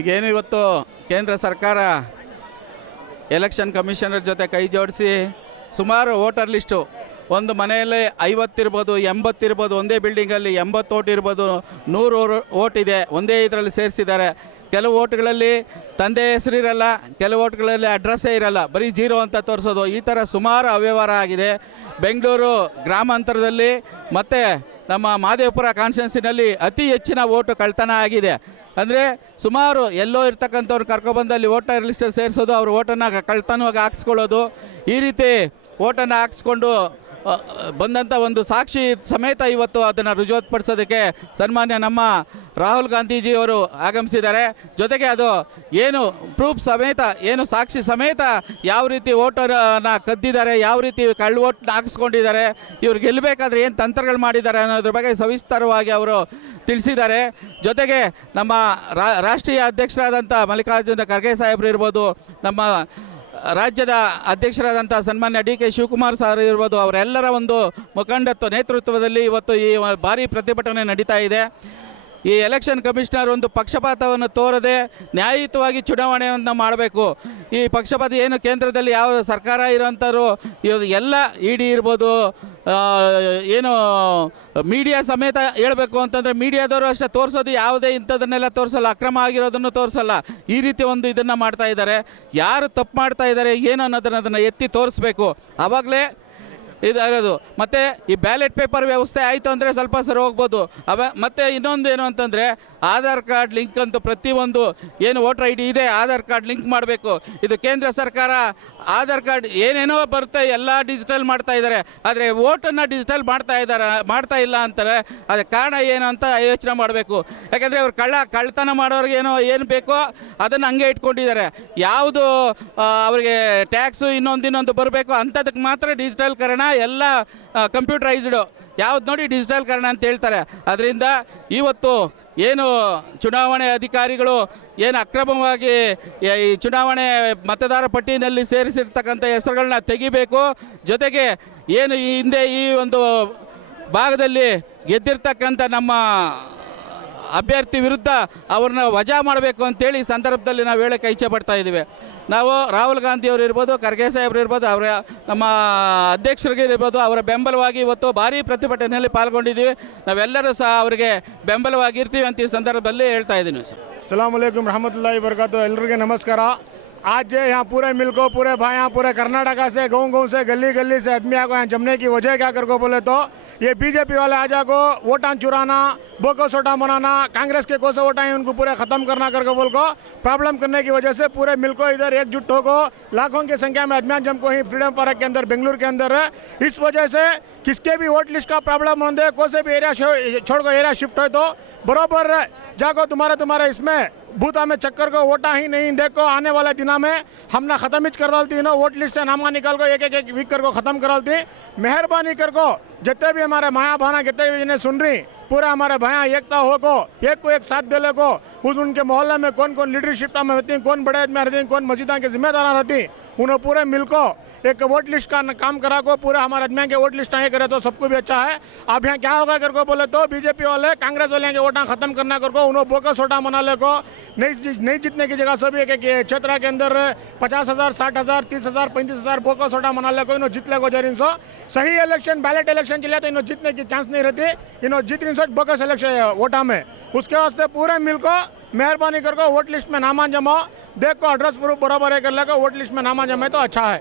ಈಗೇನು ಇವತ್ತು ಕೇಂದ್ರ ಸರ್ಕಾರ ಎಲೆಕ್ಷನ್ ಕಮಿಷನರ್ ಜೊತೆ ಕೈ ಜೋಡಿಸಿ ಸುಮಾರು ವೋಟರ್ ಲಿಸ್ಟು. ಒಂದು ಮನೆಯಲ್ಲಿ ಐವತ್ತಿರ್ಬೋದು ಎಂಬತ್ತಿರ್ಬೋದು ಒಂದೇ ಬಿಲ್ಡಿಂಗಲ್ಲಿ ಎಂಬತ್ತು ಓಟ್ ಇರ್ಬೋದು, ನೂರು ಓಟ್ ಇದೆ, ಒಂದೇ ಇದರಲ್ಲಿ ಸೇರಿಸಿದ್ದಾರೆ. ಕೆಲವು ಓಟ್ಗಳಲ್ಲಿ ತಂದೆ ಹೆಸರಿರಲ್ಲ ಕೆಲವು ಓಟ್ಗಳಲ್ಲಿ ಅಡ್ರೆಸ್ಸೇ ಇರಲ್ಲ, ಬರೀ ಜೀರೋ ಅಂತ ತೋರಿಸೋದು. ಈ ಥರ ಸುಮಾರು ಅವ್ಯವಹಾರ ಆಗಿದೆ. ಬೆಂಗಳೂರು ಗ್ರಾಮಾಂತರದಲ್ಲಿ ಮತ್ತು ನಮ್ಮ ಮಾದೇವಪುರ ಕಾನ್ಸ್ಟೆನ್ಸಿನಲ್ಲಿ ಅತಿ ಹೆಚ್ಚಿನ ಓಟು ಕಳ್ತನ ಆಗಿದೆ. ಅಂದರೆ ಸುಮಾರು ಎಲ್ಲೋ ಇರ್ತಕ್ಕಂಥವ್ರು ಕರ್ಕೊಬಂದು ಅಲ್ಲಿ ವೋಟರ್ ಲಿಸ್ಟಲ್ಲಿ ಸೇರಿಸೋದು, ಅವ್ರ ಓಟನ್ನು ಕಳ್ತನವಾಗಿ ಹಾಕ್ಸ್ಕೊಳ್ಳೋದು. ಈ ರೀತಿ ಓಟನ್ನು ಹಾಕ್ಸ್ಕೊಂಡು ಬಂದಂಥ ಒಂದು ಸಾಕ್ಷಿ ಸಮೇತ ಇವತ್ತು ಅದನ್ನು ರುಜುವತ್ಪಡಿಸೋದಕ್ಕೆ ಸನ್ಮಾನ್ಯ ನಮ್ಮ ರಾಹುಲ್ ಗಾಂಧೀಜಿಯವರು ಆಗಮಿಸಿದ್ದಾರೆ. ಜೊತೆಗೆ ಅದು ಏನು ಪ್ರೂಫ್ ಸಮೇತ, ಏನು ಸಾಕ್ಷಿ ಸಮೇತ ಯಾವ ರೀತಿ ವೋಟರನ್ನ ಕದ್ದಿದ್ದಾರೆ, ಯಾವ ರೀತಿ ಕಳ್ಳ ಓಟ್ ಹಾಕಿಸ್ಕೊಂಡಿದ್ದಾರೆ, ಇವ್ರು ಗೆಲ್ಲಬೇಕಾದ್ರೆ ಏನು ತಂತ್ರಗಳು ಮಾಡಿದ್ದಾರೆ ಅನ್ನೋದ್ರ ಬಗ್ಗೆ ಸವಿಸ್ತಾರವಾಗಿ ಅವರು ತಿಳಿಸಿದ್ದಾರೆ. ಜೊತೆಗೆ ನಮ್ಮ ರಾಷ್ಟ್ರೀಯ ಅಧ್ಯಕ್ಷರಾದಂಥ ಮಲ್ಲಿಕಾರ್ಜುನ ಖರ್ಗೆ ಸಾಹೇಬರು ಇರ್ಬೋದು, ನಮ್ಮ ರಾಜ್ಯದ ಅಧ್ಯಕ್ಷರಾದಂಥ ಸನ್ಮಾನ್ಯ ಡಿ ಕೆ ಶಿವಕುಮಾರ್ ಸರ್ ಇರ್ಬೋದು, ಅವರೆಲ್ಲರ ಒಂದು ಮುಖಂಡತ್ವ ನೇತೃತ್ವದಲ್ಲಿ ಇವತ್ತು ಈ ಭಾರಿ ಪ್ರತಿಭಟನೆ ನಡೀತಾ ಇದೆ. ಈ ಎಲೆಕ್ಷನ್ ಕಮಿಷನರ್ ಒಂದು ಪಕ್ಷಪಾತವನ್ನು ತೋರದೆ ನ್ಯಾಯಯುತವಾಗಿ ಚುನಾವಣೆಯನ್ನು ಮಾಡಬೇಕು. ಈ ಪಕ್ಷಪಾತ ಏನು ಕೇಂದ್ರದಲ್ಲಿ ಯಾವ ಸರ್ಕಾರ ಇರೋಂಥವ್ರು ಇವ್ ಎಲ್ಲ ಇ ಡಿ ಇರ್ಬೋದು ಏನು ಮೀಡಿಯಾ ಸಮೇತ ಹೇಳಬೇಕು ಅಂತಂದರೆ ಮೀಡಿಯಾದವರು ಅಷ್ಟೇ ತೋರಿಸೋದು ಯಾವುದೇ ಇಂಥದನ್ನೆಲ್ಲ ತೋರಿಸಲ್ಲ, ಅಕ್ರಮ ಆಗಿರೋದನ್ನು ತೋರಿಸಲ್ಲ. ಈ ರೀತಿ ಒಂದು ಇದನ್ನು ಮಾಡ್ತಾ ಇದ್ದಾರೆ. ಯಾರು ತಪ್ಪು ಮಾಡ್ತಾ ಇದ್ದಾರೆ, ಏನು ಅನ್ನೋದನ್ನು ಅದನ್ನು ಎತ್ತಿ ತೋರಿಸ್ಬೇಕು. ಆವಾಗಲೇ ಇದು ಇರೋದು. ಮತ್ತು ಈ ಬ್ಯಾಲೆಟ್ ಪೇಪರ್ ವ್ಯವಸ್ಥೆ ಆಯಿತು ಅಂದರೆ ಸ್ವಲ್ಪ ಸರಿ ಹೋಗ್ಬೋದು. ಅವ ಮತ್ತು ಇನ್ನೊಂದು ಏನು ಅಂತಂದರೆ, ಆಧಾರ್ ಕಾರ್ಡ್ ಲಿಂಕ್ ಅಂತೂ ಪ್ರತಿಯೊಂದು ಏನು ವೋಟರ್ ಐ ಡಿ ಇದೆ, ಆಧಾರ್ ಕಾರ್ಡ್ ಲಿಂಕ್ ಮಾಡಬೇಕು. ಇದು ಕೇಂದ್ರ ಸರ್ಕಾರ ಆಧಾರ್ ಕಾರ್ಡ್ ಏನೇನೋ ಬರುತ್ತೆ ಎಲ್ಲ ಡಿಜಿಟಲ್ ಮಾಡ್ತಾ ಇದ್ದಾರೆ ಆದರೆ ವೋಟನ್ನು ಡಿಜಿಟಲ್ ಮಾಡ್ತಾ ಇದ್ದಾರೆ ಮಾಡ್ತಾ ಇಲ್ಲ ಅಂತಾರೆ. ಅದಕ್ಕೆ ಕಾರಣ ಏನು ಅಂತ ಯೋಚನೆ ಮಾಡಬೇಕು. ಯಾಕೆಂದರೆ ಅವ್ರು ಕಳ್ಳ ಕಳ್ಳತನ ಮಾಡೋರಿಗೇನೋ ಏನು ಬೇಕೋ ಅದನ್ನು ಹಂಗೆ ಇಟ್ಕೊಂಡಿದ್ದಾರೆ. ಯಾವುದು ಅವರಿಗೆ ಟ್ಯಾಕ್ಸು ಇನ್ನೊಂದು ಇನ್ನೊಂದು ಬರಬೇಕು ಅಂಥದಕ್ಕೆ ಮಾತ್ರ ಡಿಜಿಟಲ್ಕರಣ ಎಲ್ಲ ಕಂಪ್ಯೂಟರೈಸ್ಡು. ಯಾವ್ದು ನೋಡಿ ಡಿಜಿಟಲ್ಕರಣ ಅಂತ ಹೇಳ್ತಾರೆ. ಅದರಿಂದ ಇವತ್ತು ಏನು ಚುನಾವಣೆ ಅಧಿಕಾರಿಗಳು ಏನು ಅಕ್ರಮವಾಗಿ ಈ- ಈ ಚುನಾವಣೆ ಮತದಾರ ಪಟ್ಟಿನಲ್ಲಿ ಸೇರಿಸಿರ್ತಕ್ಕಂಥ ಹೆಸರುಗಳನ್ನ ತೆಗಿಬೇಕು. ಜೊತೆಗೆ ಏನು ಈ ಹಿಂದೆ ಈ ಒಂದು ಭಾಗದಲ್ಲಿ ಗೆದ್ದಿರ್ತಕ್ಕಂಥ ನಮ್ಮ ಅಭ್ಯರ್ಥಿ ವಿರುದ್ಧ ಅವ್ರನ್ನ ವಜಾ ಮಾಡಬೇಕು ಅಂತೇಳಿ ಈ ಸಂದರ್ಭದಲ್ಲಿ ನಾವು ಹೇಳೋಕ್ಕೆ ಇಚ್ಛೆ ಪಡ್ತಾ ಇದ್ದೀವಿ. ನಾವು ರಾಹುಲ್ ಗಾಂಧಿಯವರು ಇರ್ಬೋದು, ಖರ್ಗೆ ಸಾಹೇಬ್ರು ಇರ್ಬೋದು, ಅವರ ನಮ್ಮ ಅಧ್ಯಕ್ಷರಿಗೆ ಇರ್ಬೋದು, ಅವರ ಬೆಂಬಲವಾಗಿ ಇವತ್ತು ಭಾರೀ ಪ್ರತಿಭಟನೆಯಲ್ಲಿ ಪಾಲ್ಗೊಂಡಿದ್ದೀವಿ. ನಾವೆಲ್ಲರೂ ಸಹ ಅವರಿಗೆ ಬೆಂಬಲವಾಗಿರ್ತೀವಿ ಅಂತ ಈ ಸಂದರ್ಭದಲ್ಲಿ ಹೇಳ್ತಾ ಇದ್ದೀನಿ ಸರ್. ಅಸಲಾಮ್ ವಲೈಕುಮ್ ರಹಮತುಲ್ಲಾಹಿ ಬರ್ಕಾತು ಎಲ್ಲರಿಗೆ ನಮಸ್ಕಾರ. आज जे यहाँ पूरे मिलको, पूरे भाई यहाँ, पूरे कर्नाटका से गाँव गाँव से गली गली से आदमी को यहाँ जमने की वजह क्या कर को बोले तो ये बीजेपी वाले आजा को वोटां चुराना, बोको सोटा बनाना कांग्रेस के कोसे वोटा हैं उनको पूरे खत्म करना करके बोल को प्रॉब्लम करने की वजह से पूरे मिलको इधर एकजुट हो को लाखों की संख्या में आदमियाँ जम को ही फ्रीडम पार्क के अंदर, बेंगलुरु के अंदर। है इस वजह से किसके भी वोट लिस्ट का प्रॉब्लम होने, कोसे भी एरिया छोड़ को एरिया शिफ्ट हो तो बरोबर जाको तुम्हारा तुम्हारा इसमें। बूथा में चक्कर को वोटा ही नहीं देखो। आने वाले दिनों में हमने खत्म ही कर डालती है ना वोट लिस्ट से नामा निकाल को एक एक एक वीक कर को खत्म कर डालती मेहरबानी कर को, जितने भी हमारे माया भाना, जितने भी जिन्हें सुन रही पूरा हमारे भाया एकता हो को एक को एक साथ दिले को उस उनके मोहल्ले में कौन कौन लीडरशिप में रहती कौन बड़े आदमी रहती है, कौन मस्जिदा के जिम्मेदार रहती उन्हें पूरे मिल को एक वोट लिस्ट का काम करा को पूरा हमारे आदमी के वोट लिस्ट आए करे तो सबको भी अच्छा है। अब यहाँ क्या होगा कर को बोले तो बीजेपी वाले, कांग्रेस वाले के वोटा खत्म करना कर को उन्होंने बोकस वोटा मना ले को नहीं जीतने की जगह सभी एक क्षेत्र के अंदर पचास हज़ार, साठ हज़ार, तीस हज़ार, पैंतीस हज़ार बोकस वोटा मना ले को इन्हों जीत ले को जरिन सही इलेक्शन बैलेट इलेक्शन चले तो इन्हों जीतने की चांस नहीं रहती। इन्हों जीत रही बकस इलेक्शन वोटा में। उसके वास्ते पूरे मिल को मेहरबानी करके वोट लिस्ट में नामा जमाओ देखो एड्रेस प्रूफ बराबर है कर लेकर वोट लिस्ट में नामा जमाए तो अच्छा है।